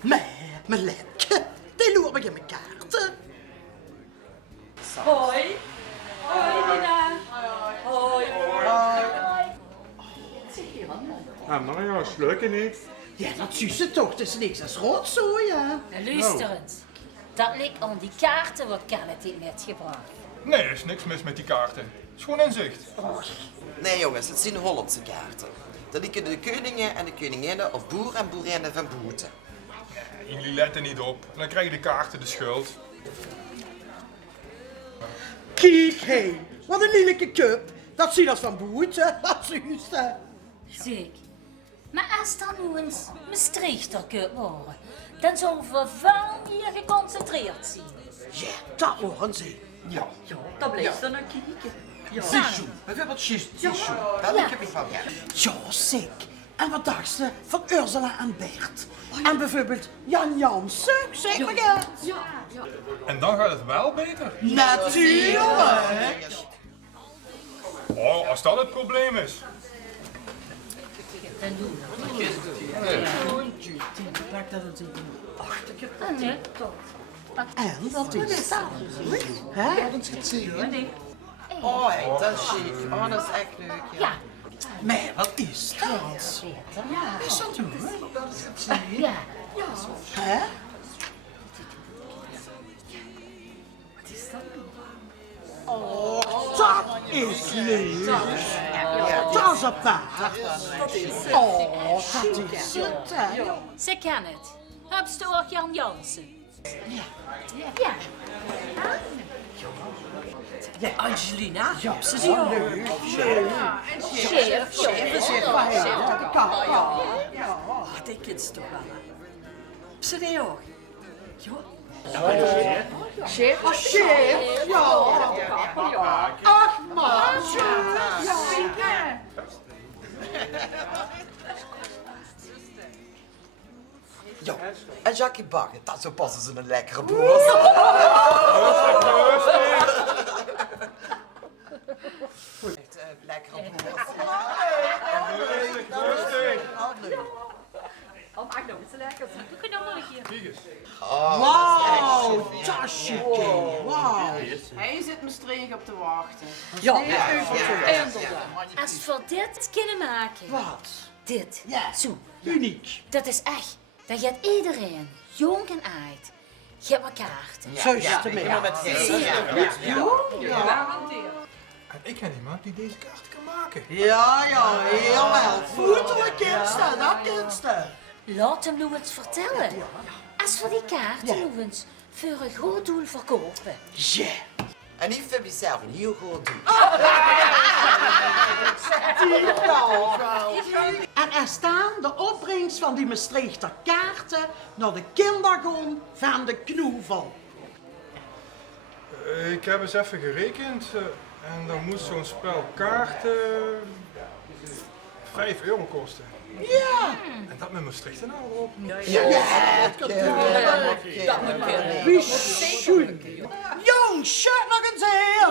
Met mijn lepje. Die loop ik in mijn kaarten. Hoi. Hoi, Nina. Hoi. Ah, Mario, is leuk en niks. Ja, dat zus het toch. Het is niks als rotzooi, ja. Luister eens. Dat ligt aan die kaarten wat Kenneth heeft metgebracht. Nee, er is niks mis met die kaarten. Het is gewoon inzicht. Nee jongens, het zijn Hollandse kaarten. Daar lieken de koningen en de koninginnen of boer en boerinnen van boeten. Jullie letten niet op. En dan krijgen de kaarten de schuld. Kijk, hé. Wat een lelijke cup. Dat zie dat van boete. Dat zus. Zeker. Maar als dan nu eens Maastrichter kunt worden, dan zullen we veel meer geconcentreerd zijn. Ja, dat horen ze. Ja. Ja, dat blijft dan een kijken. Ja. Zizou, bijvoorbeeld Zizou. Daar lik ik van. Ja, zeker. En wat dacht ze van Ursula en Bert? En bijvoorbeeld Jan Jansen, zeg maar eens. Ja, ja. En dan gaat het wel beter. Natuurlijk. Oh, als dat het probleem is. Dan doen we Pak dat het dat. Nee, toch. En wat is dat? Hè? Wat is het zien? Oh, hey, dat is chic. Oh, dat is echt leuk. Ja. Maar wat is dat? Ja. Is dat doen? Ja. Hè? Oh, dat is leuk. Dat is een paard. Oh, dat is het, hè? Ze kennen het. Heb je ook Jan Jansen? Ja. Ja. Ja, Angelina. Ja, ze zijn leuk. Chef, Zeg maar, hè? Dat kan. Ja. Ah, die kent ze toch wel, hè? Ze die ook. Ja. Chef, ja. Ach, man. Ja. Ja, en Jackie Bakken, dat zo passen ze een lekkere boer. Echt lekkere boer. Oh, mag nog eens lekker zijn. We kunnen nog een keer. Wauw, tasje. Wauw. Hij zit me streeg op te wachten. Ja, Als we voor dit kunnen maken. Wat? Dit. Ja. Zo. Uniek. Dat is echt. Dan gaat iedereen, jong en oud, geef maar kaarten. Zuster mee. En ik ken iemand die deze kaarten kan maken. Ja, heel wel. Voetelijk kindsten, dat kindsten. Laat hem nu eens vertellen. Als we die kaarten nu eens voor een goed doel verkopen. Ja. En niet voor mezelf, een heel goed doen. En er staan de opbrengst van die Maastrichter kaarten naar de kindergong van de Knoevel. Ik heb eens even gerekend. En dan moet zo'n spel kaarten €5 kosten. Ja. En dat met Maastricht en al op. Wie schoen. Jong, shut nog eens heel.